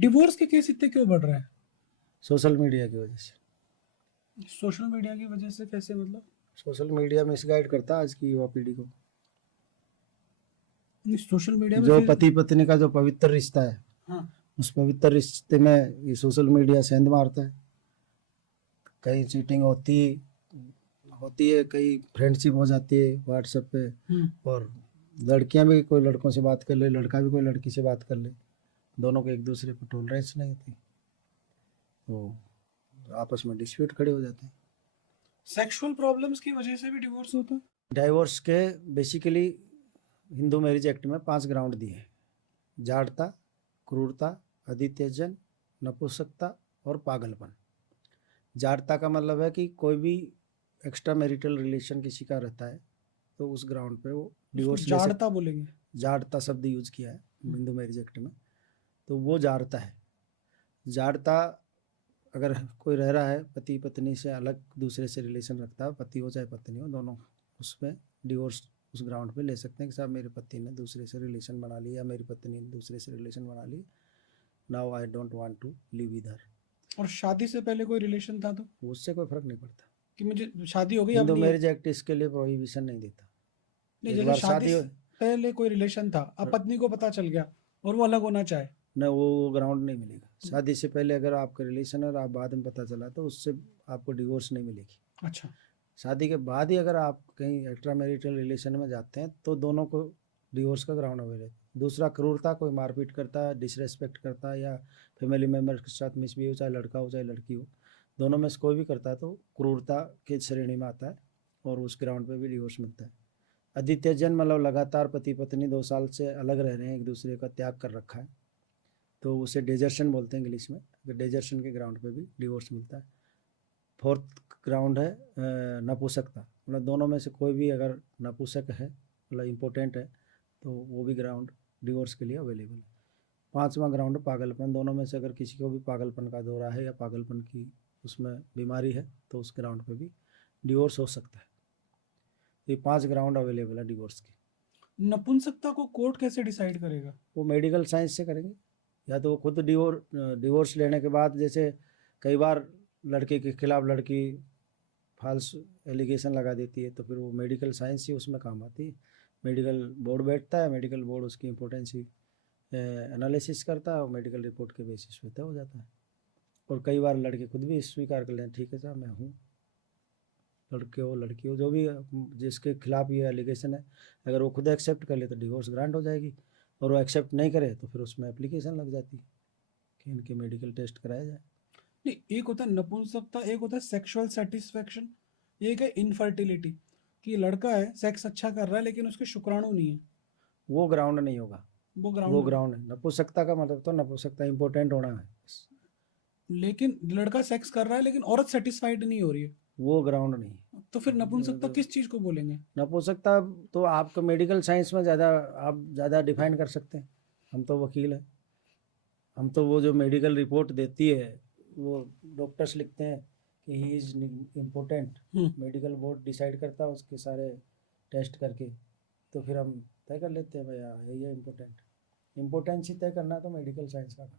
Divorce के case इतने क्यों बढ़ रहे हैं? सोशल मीडिया की वजह से। सोशल मीडिया की वजह से कैसे, मतलब? सोशल मीडिया मिसगाइड करता है आज की युवा पीढ़ी को। सोशल मीडिया में जो फिर। पति पत्नी का जो पवित्र रिश्ता है, हाँ। उस पवित्र रिश्ते में ये सोशल मीडिया सेंध मारता है। कहीं चीटिंग होती है, कहीं फ्रेंडशिप हो जाती है व्हाट्सएप पे, और लड़कियां भी कोई लड़कों से बात कर ले, लड़का भी कोई लड़की से बात कर ले, दोनों को एक दूसरे पर टॉलरेंस नहीं होती, तो आपस में डिस्प्यूट खड़े हो जाते हैं। सेक्सुअल प्रॉब्लम्स की वजह से भी डिवोर्स होता है? डाइवोर्स के बेसिकली हिंदू मैरिज एक्ट में 5 ग्राउंड दिए हैं: जाड़ता, क्रूरता, अधित्यजन, नपुंसकता और पागलपन। जाड़ता का मतलब है कि कोई भी एक्स्ट्रा मैरिटल रिलेशन किसी का रहता है तो उस ग्राउंड पे वो डिवोर्स ले सकता। जाड़ता बोलेंगे? जाड़ता शब्द यूज किया है हिंदू मैरिज एक्ट में, तो वो जाड़ता है। जाड़ता अगर कोई रह रहा है पति पत्नी से अलग, दूसरे से रिलेशन रखता है, पति हो चाहे पत्नी हो, दोनों उसमें डिवोर्स उस ग्राउंड पे ले सकते हैं कि साहब मेरे पति ने दूसरे से रिलेशन बना लिया, मेरी पत्नी ने दूसरे से रिलेशन बना ली, now I don't want to live with her. और शादी से पहले कोई रिलेशन था तो? उससे कोई फर्क नहीं पड़ता। कि मुझे शादी हो गई अब हिंदू नहीं है। मैरिज एक्ट इसके लिए प्रोहिबिशन नहीं देता। नहीं, एक जैसे बार शादी शादी हो, से पहले कोई रिलेशन था, अब पत्नी को पता चल गया और वो अलग होना चाहे, न वो ग्राउंड नहीं मिलेगा। शादी से पहले अगर आपका रिलेशन है और आप बाद में पता चला तो उससे आपको डिवोर्स नहीं मिलेगी। अच्छा। शादी के बाद ही अगर आप कहीं एक्स्ट्रा मैरिटल रिलेशन में जाते हैं तो दोनों को डिवोर्स का ग्राउंड अवेलेबल। दूसरा, क्रूरता, कोई मारपीट करता है, डिसरेस्पेक्ट करता है या फैमिली मेम्बर के साथ मिसबिहेव, चाहे लड़का हो चाहे लड़की हो, दोनों में से कोई भी करता है तो क्रूरता की श्रेणी में आता है और उस ग्राउंड पे भी डिवोर्स मिलता है। अधित्यजन मतलब लगातार पति पत्नी 2 साल से अलग रह रहे हैं, एक दूसरे का त्याग कर रखा है, तो उसे डेजर्शन बोलते हैं इंग्लिश में। डेजर्शन के ग्राउंड पे भी डिवोर्स मिलता है। फोर्थ ग्राउंड है नपुंसकता, मतलब दोनों में से कोई भी अगर नपुंसक है, मतलब इम्पोर्टेंट है, तो वो भी ग्राउंड डिवोर्स के लिए अवेलेबल है। 5वां ग्राउंड पागलपन, दोनों में से अगर किसी को भी पागलपन का दौरा है या पागलपन की उसमें बीमारी है तो उस ग्राउंड पे भी डिवोर्स हो सकता है। ये 5 ग्राउंड अवेलेबल है डिवोर्स के। नपुंसकता को कोर्ट कैसे डिसाइड करेगा? वो मेडिकल साइंस से करेंगे, या तो वो खुद डिवोर्स लेने के बाद, जैसे कई बार लड़के के खिलाफ लड़की फॉल्स एलिगेशन लगा देती है तो फिर वो मेडिकल साइंस ही उसमें काम आती है। मेडिकल बोर्ड बैठता है, मेडिकल बोर्ड उसकी इम्पोर्टेंसी एनालिसिस करता है और मेडिकल रिपोर्ट के बेसिस पे तय हो जाता है। और कई बार लड़के खुद भी स्वीकार कर लें, ठीक है साहब मैं हूँ, लड़के हो लड़की हो जो भी जिसके खिलाफ ये एलिगेशन है, अगर वो खुद एक्सेप्ट कर ले तो डिवोर्स ग्रांट हो जाएगी, और वो एक्सेप्ट नहीं करे तो फिर उसमें एप्लीकेशन लग जाती है कि इनके मेडिकल टेस्ट कराया जाए। नहीं, एक होता है नपुंसकता, एक होता है सेक्सुअल सेटिस्फेक्शन, एक है इनफर्टिलिटी, कि लड़का है सेक्स अच्छा कर रहा है लेकिन उसके शुक्राणु नहीं है। वो ग्राउंड नहीं होगा। वो वो ग्राउंड। ग्राउंड है नपुंसकता का मतलब, तो नपुंसकता इंपॉर्टेंट होना है, लेकिन लड़का सेक्स कर रहा है लेकिन औरत सेटिस्फाइड नहीं हो रही है, वो ग्राउंड नहीं। तो फिर नपुंसकता किस चीज को बोलेंगे? नपुंसकता तो आपको मेडिकल साइंस में ज़्यादा, आप ज़्यादा डिफाइन कर सकते हैं, हम तो वकील हैं। हम तो वो जो मेडिकल रिपोर्ट देती है वो डॉक्टर्स लिखते हैं कि he is important, medical board decide करता है उसके सारे टेस्ट करके, तो फिर हम तय कर लेते हैं भैया ये इम्पोर्टेंट। इम्पोर्टेंस ही तय करना तो मेडिकल साइंस का काम।